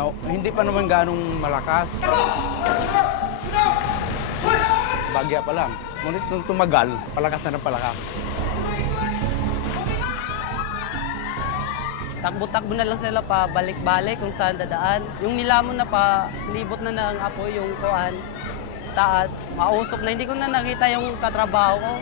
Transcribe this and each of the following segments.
No, hindi pa naman ganong malakas. Bagya pa lang. Ngunit nung tumagal, palakas na ng palakas. Takbo-takbo na lang sila pa balik-balik kung saan dadaan. Yung nilamon na pa, libot na ng apoy yung kuan, taas, mausok na. Hindi ko na nakita yung katrabaho ko.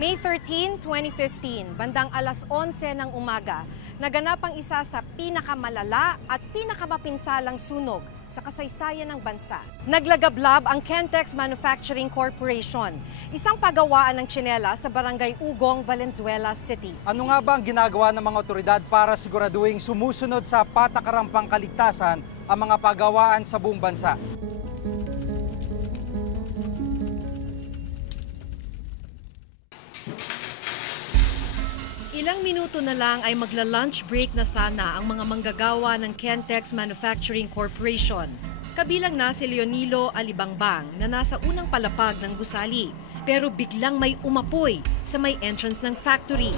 May 13, 2015, bandang alas 11 ng umaga, naganap ang isa sa pinakamalala at pinakamapinsalang sunog sa kasaysayan ng bansa. Naglagablab ang Kentex Manufacturing Corporation, isang pagawaan ng tsinela sa Barangay Ugong, Valenzuela City. Ano nga ba ang ginagawa ng mga otoridad para siguraduhing sumusunod sa patakaran pangkaligtasan ang mga pagawaan sa buong bansa? Ilang minuto na lang ay magla-lunch break na sana ang mga manggagawa ng Kentex Manufacturing Corporation. Kabilang na si Leonilo Alibangbang na nasa unang palapag ng gusali. Pero biglang may umapoy sa may entrance ng factory.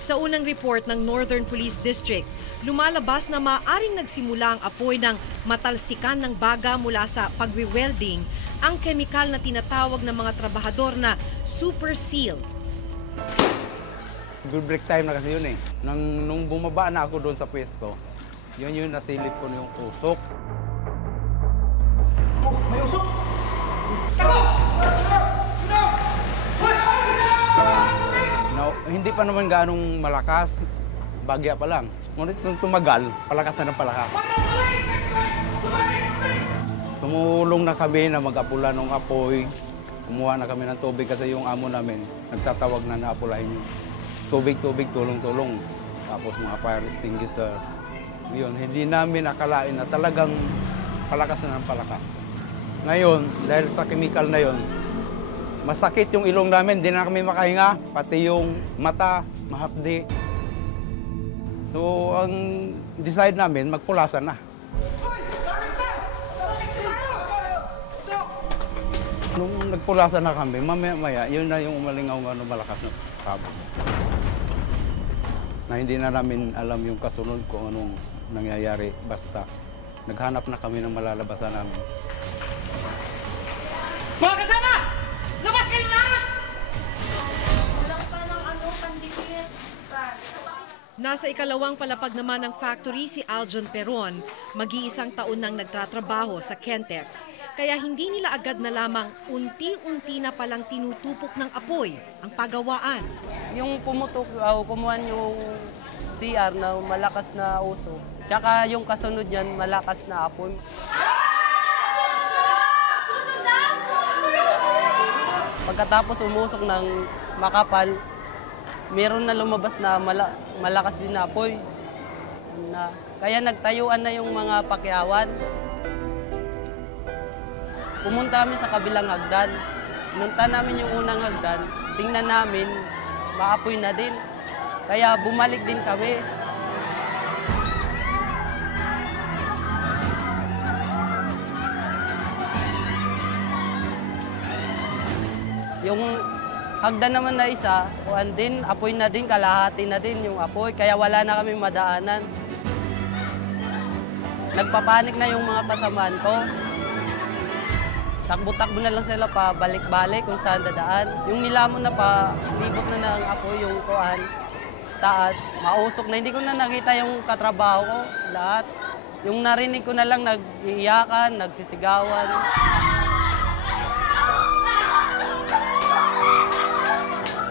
Sa unang report ng Northern Police District, lumalabas na maaring nagsimula ang apoy ng matalsikan ng baga mula sa pagwe-welding ang kemikal na tinatawag ng mga trabahador na super seal. Good break time na kasi yun eh. Nung bumaba na ako doon sa pwesto, yun nasilip ko yung usok. Oh, may usok! No, hindi pa naman ganong malakas. Bagya pa lang. Ngunit nung tumagal, palakas na ng palakas. Tumulong na kami na mag-apula ng apoy. Kumuha na kami ng tubig kasi yung amo namin nagtatawag na naapulahin yung tubig, tulong-tulong. Tapos mga fire extinguisher. Yun, hindi namin akalain na talagang palakas na ng palakas. Ngayon, dahil sa chemical na yun, masakit yung ilong namin, hindi na kami makahinga, pati yung mata, mahapdi. So, ang decide namin, magpulasan na. Nung nagpulasan na kami, mamaya-maya, yun na yung umalingaw ng malakas na sabon. Na hindi na namin alam yung kasunod kung anong nangyayari. Basta naghanap na kami ng malalabasan namin. Mga kasama! Labas kayo lahat! Walang pa ng pandikit. Nasa ikalawang palapag naman ng factory si Aljon Peron, mag-iisang taon nang nagtatrabaho sa Kentex. Kaya hindi nila agad na lamang unti-unti na palang tinutupok ng apoy ang pagawaan. Yung pumutok, kumuha yung CR na malakas na usok. Tsaka yung kasunod niyan, malakas na apoy. Pagkatapos umusok ng makapal, meron na lumabas na malakas din na apoy. Kaya nagtayuan na yung mga pakyawan. Pumunta kami sa kabilang hagdan. Nunta namin yung unang hagdan, tingnan namin, maapoy na din. Kaya bumalik din kami. Yung hagdan naman na isa, apoy na din, kalahati na din yung apoy, kaya wala na kami madaanan. Nagpapanik na yung mga kasamaan ko. Takbo-takbo na lang sila pa balik-balik kung saan dadaan. Yung nilamon na pa, libot na ng apoy yung kuan, taas, mausok na. Hindi ko na nakita yung katrabaho ko, lahat. Yung narinig ko na lang nag-iiyakan, nagsisigawan.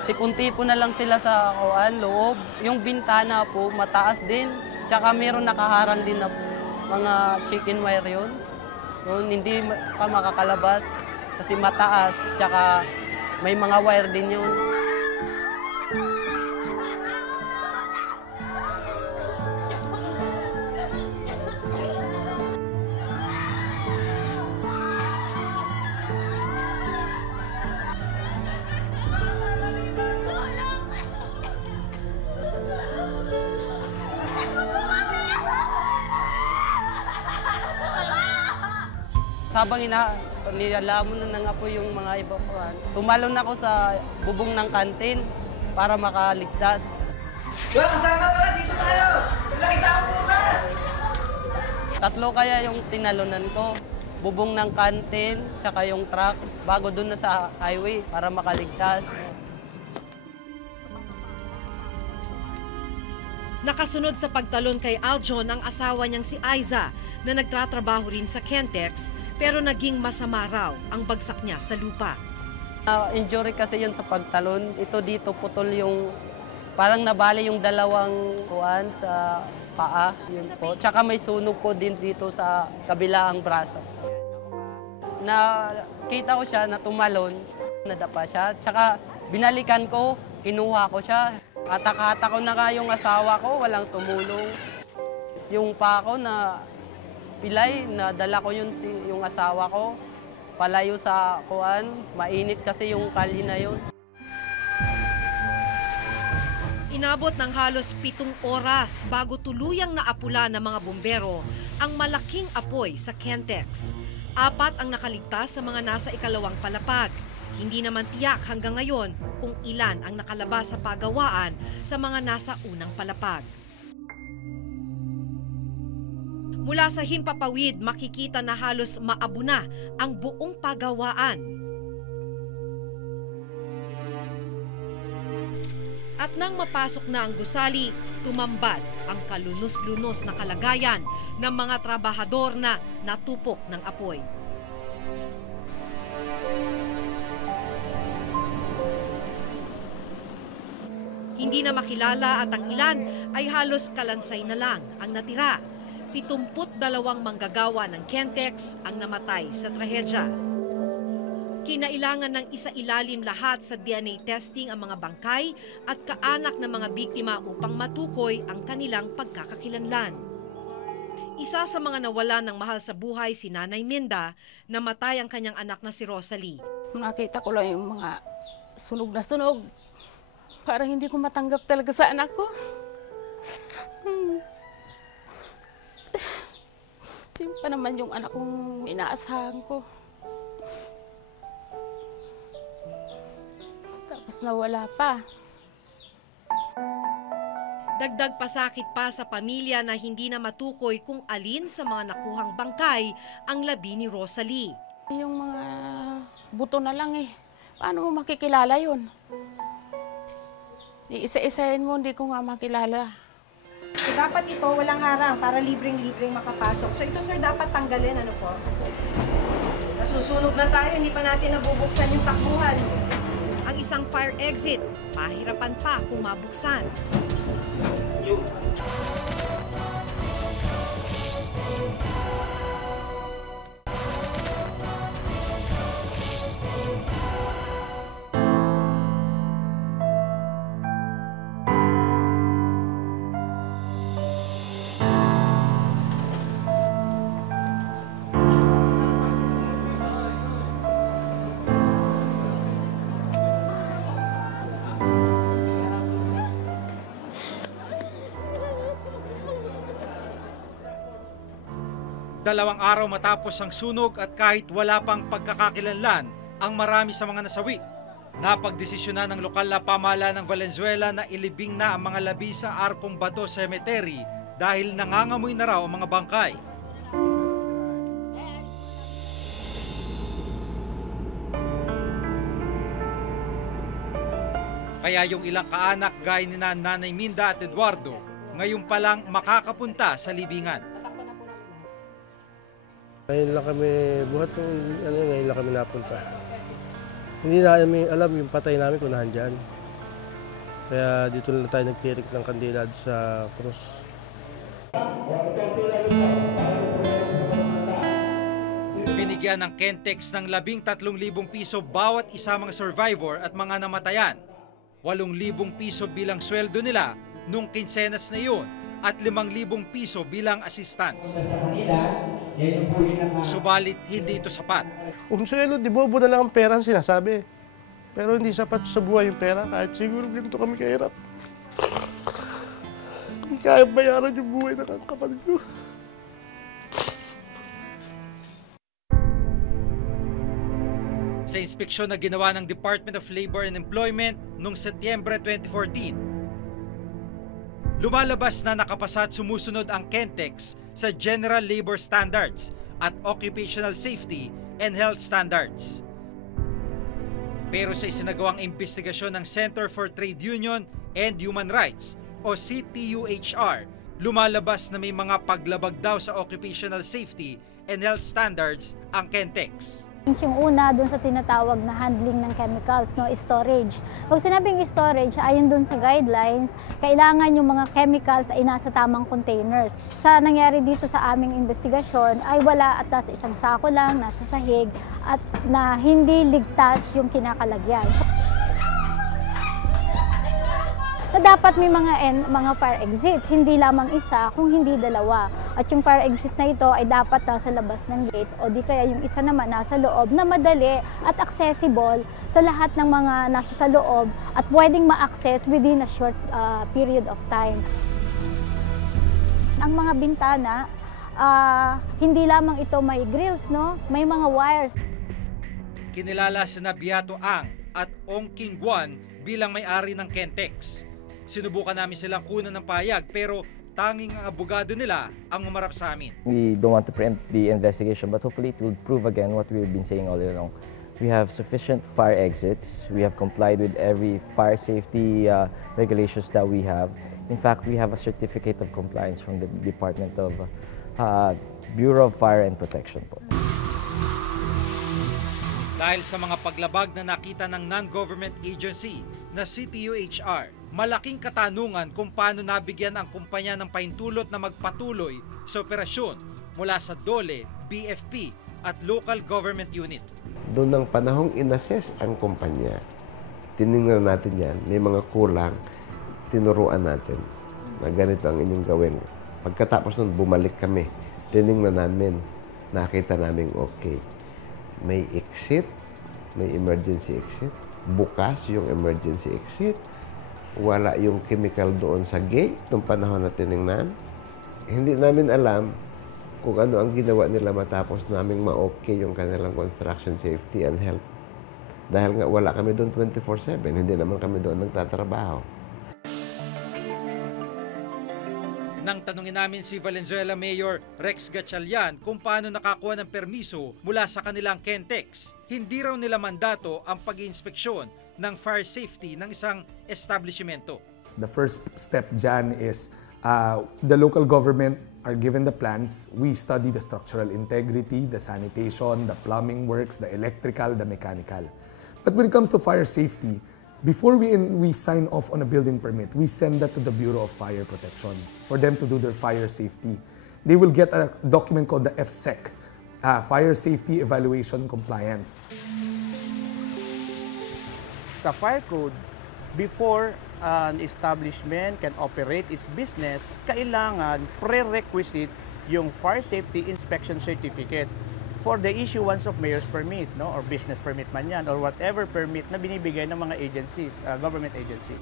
Tipon-tipon na lang sila sa loob. Yung bintana po, mataas din. Tsaka meron nakaharang din na mga chicken wire yun. Yun, hindi ka makakalabas kasi mataas. Tsaka may mga wire din yun. Habang nilalamon na ng apoy yung mga iba ko, tumalon ako sa bubong ng kantin para makaligtas. Kasama, tara, dito tayo! Tatlo kaya yung tinalunan ko. Bubong ng kantin, tsaka yung truck, bago dun na sa highway para makaligtas. Nakasunod sa pagtalon kay Aljon ang asawa niyang si Aiza na nagtatrabaho rin sa Kentex pero naging masama raw ang bagsak niya sa lupa. Injury kasi yun sa pagtalon. Ito dito putol yung, parang nabali yung dalawang kuwan sa paa. Yun po. Tsaka may sunog po din dito sa kabilaang braso. Nakita ko siya na tumalon, nadapa siya. Tsaka binalikan ko, kinuha ko siya. Katakata ko na nga yung asawa ko, walang tumulong. Yung pa ko na pilay, nadala ko yun yung asawa ko. Palayo sa kuan, mainit kasi yung kali na yun. Inabot ng halos 7 oras bago tuluyang naapula ng mga bumbero ang malaking apoy sa Kentex. 4 ang nakaligtas sa mga nasa ikalawang palapag. Hindi naman tiyak hanggang ngayon kung ilan ang nakalabas sa pagawaan sa mga nasa unang palapag. Mula sa himpapawid, makikita na halos maabuna ang buong pagawaan. At nang mapasok na ang gusali, tumambad ang kalunos-lunos na kalagayan ng mga trabahador na natupok ng apoy. Hindi na makilala at ang ilan ay halos kalansay na lang ang natira. 72 manggagawa ng Kentex ang namatay sa trahedya. Kinailangan ng isailalim lahat sa DNA testing ang mga bangkay at kaanak ng mga biktima upang matukoy ang kanilang pagkakakilanlan. Isa sa mga nawala ng mahal sa buhay si Nanay Minda, namatay ang kanyang anak na si Rosalie. Nakita ko lang yung mga sunog na sunog. Parang hindi ko matanggap talaga sa anak ko. Yun pa naman yung anak kong inaasahan ko. Tapos nawala pa. Dagdag pasakit pa sa pamilya na hindi na matukoy kung alin sa mga nakuhang bangkay ang labi ni Rosalie. Yung mga buto na lang eh. Paano mo makikilala yun? Iisa-isahin mo, hindi ko nga makilala. So dapat ito walang harang para libreng-libreng makapasok. So ito sir dapat tanggalin, ano po? Nasusunog na tayo, hindi pa natin nabubuksan yung takbuhan. Ang isang fire exit, pahirapan pa kung mabuksan. Dalawang araw matapos ang sunog at kahit wala pang pagkakakilanlan ang marami sa mga nasawi, napagdesisyonan ng lokal na pamahalaan ng Valenzuela na ilibing na ang mga labi sa Arcong Bato Cemetery dahil nangangamoy na raw ang mga bangkay. Kaya yung ilang kaanak gaya ni Nanay Minda at Eduardo, ngayon pa lang makakapunta sa libingan. Ngayon lang kami, buhat kung ngayon lang kami napunta. Hindi namin alam yung patay namin kung nahandyan. Kaya dito na tayo nagtirik ng kandila sa krus. Binigyan ng Kentex ng 13,000 piso bawat isa mga survivor at mga namatayan. 8,000 piso bilang sweldo nila nung kinsenas na iyon at 5,000 piso bilang assistance. Subalit hindi ito sapat. Umselo, di bobo na lang ang pera ang sinasabi. Pero hindi sapat sa buhay yung pera kahit siguro ganito kami kahirap. Hindi kaya bayaran yung buhay ng kapatid ko. Sa inspeksyon na ginawa ng Department of Labor and Employment noong Setyembre 2014, Lumalabas na nakapasa at sumusunod ang Kentex sa General Labor Standards at Occupational Safety and Health Standards. Pero sa isinagawang investigasyon ng Center for Trade Union and Human Rights o CTUHR, lumalabas na may mga paglabag daw sa Occupational Safety and Health Standards ang Kentex. Yung una dun sa tinatawag na handling ng chemicals, no, storage. Pag sinabing storage, ayon dun sa guidelines, kailangan yung mga chemicals ay nasa tamang containers. Sa nangyari dito sa aming investigasyon ay wala at nasa isang sako lang, nasa sahig at na hindi ligtas yung kinakalagyan. So, dapat may mga fire exits, hindi lamang isa, kung hindi dalawa. At yung fire exit na ito ay dapat nasa labas ng gate o di kaya yung isa naman nasa loob na madali at accessible sa lahat ng mga nasa sa loob at pwedeng ma-access within a short period of time. Ang mga bintana, hindi lamang ito may grills, no? May mga wires. Kinilala sina Beato Ang at Ong King Guan bilang may-ari ng Kentex. Sinubukan namin silang kunan ng payag pero tanging ang abogado nila ang umarap sa amin. We don't want to preempt the investigation but hopefully it will prove again what we've been saying all along. We have sufficient fire exits. We have complied with every fire safety regulations that we have. In fact, we have a certificate of compliance from the Department of Bureau of Fire and Protection po. Dahil sa mga paglabag na nakita ng non-government agency na CTUHR, malaking katanungan kung paano nabigyan ang kumpanya ng pahintulot na magpatuloy sa operasyon mula sa DOLE, BFP at local government unit. Doon ng panahong inassess ang kumpanya, tinignan natin yan, may mga kulang, tinuruan natin na ganito ang inyong gawin. Pagkatapos nun, bumalik kami, tinignan namin, nakita namin okay. May exit, may emergency exit, bukas yung emergency exit, wala yung chemical doon sa gate nung panahon na tinignan. Hindi namin alam kung ano ang ginawa nila matapos naming ma-okay yung kanilang construction safety and health. Dahil nga wala kami doon 24/7, hindi naman kami doon nagtatrabaho. Nang tanungin namin si Valenzuela Mayor Rex Gatchalian kung paano nakakuha ng permiso mula sa kanilang Kentex, hindi raw nila mandato ang pag-iinspeksyon ng fire safety ng isang establishmento. The first step dyan is the local government are given the plans. We study the structural integrity, the sanitation, the plumbing works, the electrical, the mechanical. But when it comes to fire safety, before we sign off on a building permit, we send that to the Bureau of Fire Protection for them to do their fire safety. They will get a document called the FSEC, Fire Safety Evaluation Compliance. Sa fire code, before an establishment can operate its business, kailangan prerequisite yung Fire Safety Inspection Certificate for the issuance of mayor's permit, no, or business permit man yan, or whatever permit na binibigay ng mga agencies, government agency.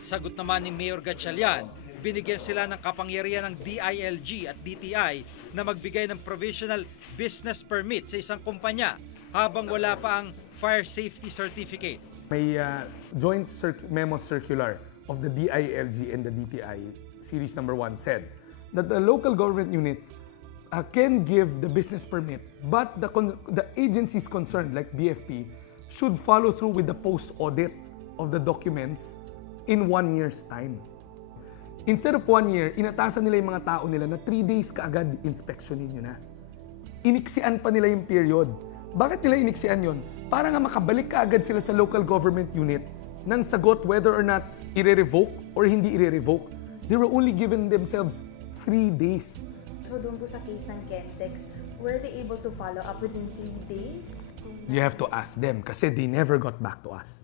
Sagot naman ni Mayor Gatchalian, binigyan sila ng kapangyarihan ng DILG at DTI na magbigay ng provisional business permit sa isang kumpanya habang wala pa ang fire safety certificate. May joint memo circular of the DILG and the DTI, series number 1, said that the local government units can give the business permit, but the agencies concerned, like BFP, should follow through with the post-audit of the documents in 1 year's time. Instead of 1 year, inatasan nila yung mga tao nila na 3 days kaagad inspeksyonin nyo na. Iniksian pa nila yung period. Bakit nila iniksian yon? Para nga makabalik kaagad sila sa local government unit nang sagot whether or not i-revoke or hindi i-revoke. They were only given themselves 3 days. So doon po sa case ng Kentex, were they able to follow up within 3 days? You have to ask them kasi they never got back to us.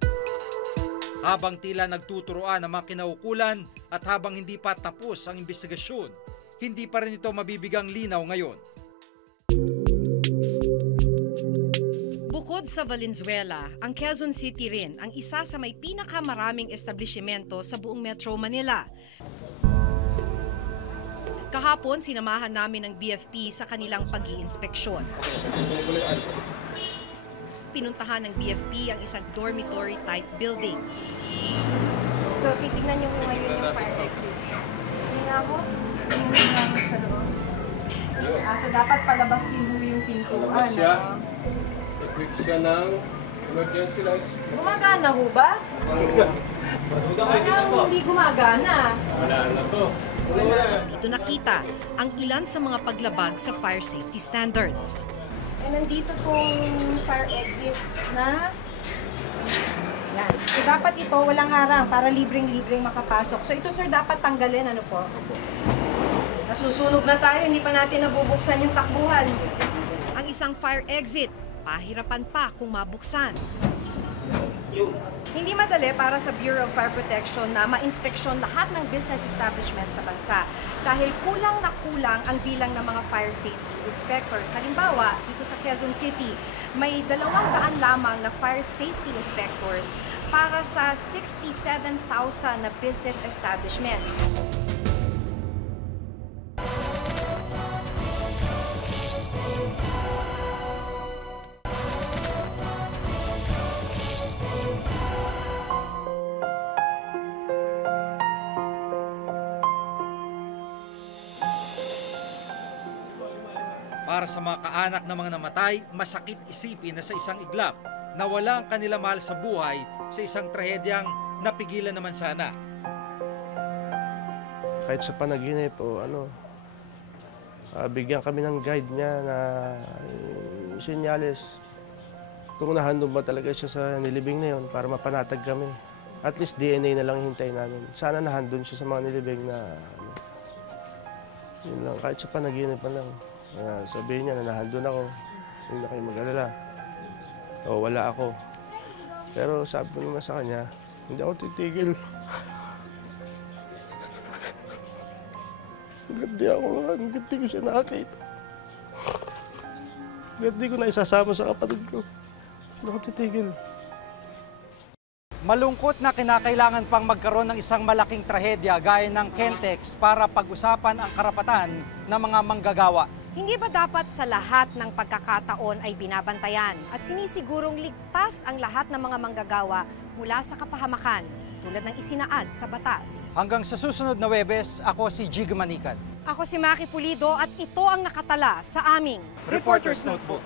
Habang tila nagtuturoan ang mga kinaukulan at habang hindi pa tapos ang investigasyon, hindi pa rin ito mabibigang linaw ngayon. Bukod sa Valenzuela, ang Quezon City rin ang isa sa may pinakamaraming establishmento sa buong Metro Manila. Kahapon, sinamahan namin ng BFP sa kanilang pag-iinspeksyon. Pinuntahan ng BFP ang isang dormitory-type building. So, titignan nyo mo ngayon yung fire exit. Hindi nga mo? Hindi nga mo sa loob. So, dapat palabas din mo yung pintuan. Palabas siya. Equip siya ng emergency lights. Gumagana ho ba? Parang hindi gumagana. Wala na to. Dito nakita ang ilan sa mga paglabag sa fire safety standards. Nandito tong fire exit na yan. So, dapat ito walang harang para libreng-libreng makapasok. So ito sir dapat tanggalin, ano po? Nasusunog na tayo, hindi pa natin nabubuksan yung takbuhan. Ang isang fire exit, pahirapan pa kung mabuksan. Hindi madali para sa Bureau of Fire Protection na ma-inspeksyon lahat ng business establishment sa bansa dahil kulang na kulang ang bilang ng mga fire safety inspectors. Halimbawa, dito sa Quezon City, may 200 lamang na fire safety inspectors para sa 67,000 na business establishments. Para sa mga kaanak ng mga namatay, masakit isipin na sa isang iglap, nawala ang kanila mahal sa buhay sa isang trahedyang napigilan naman sana. Kahit sa panaginip o bigyan kami ng guide niya na senyales kung nahandog ba talaga siya sa nilibing na yon para mapanatag kami. At least DNA na lang hintayin namin. Sana nahandun siya sa mga nilibing na yun lang, kahit sa panaginip pa lang. Sabihin niya na nahandun ako, hindi na kayo mag-alala. O wala ako. Pero sabi ko naman sa kanya, hindi ako titigil. Hanggang di ko siya nakakita. Hanggang di ko na isasama sa kapatid ko. Hindi ako titigil. Malungkot na kinakailangan pang magkaroon ng isang malaking trahedya gaya ng Kentex para pag-usapan ang karapatan ng mga manggagawa. Hindi ba dapat sa lahat ng pagkakataon ay binabantayan at sinisigurong ligtas ang lahat ng mga manggagawa mula sa kapahamakan tulad ng isinaad sa batas? Hanggang sa susunod na Huwebes, ako si Jig Manikan. Ako si Maki Pulido at ito ang nakatala sa aming Reporter's Notebook.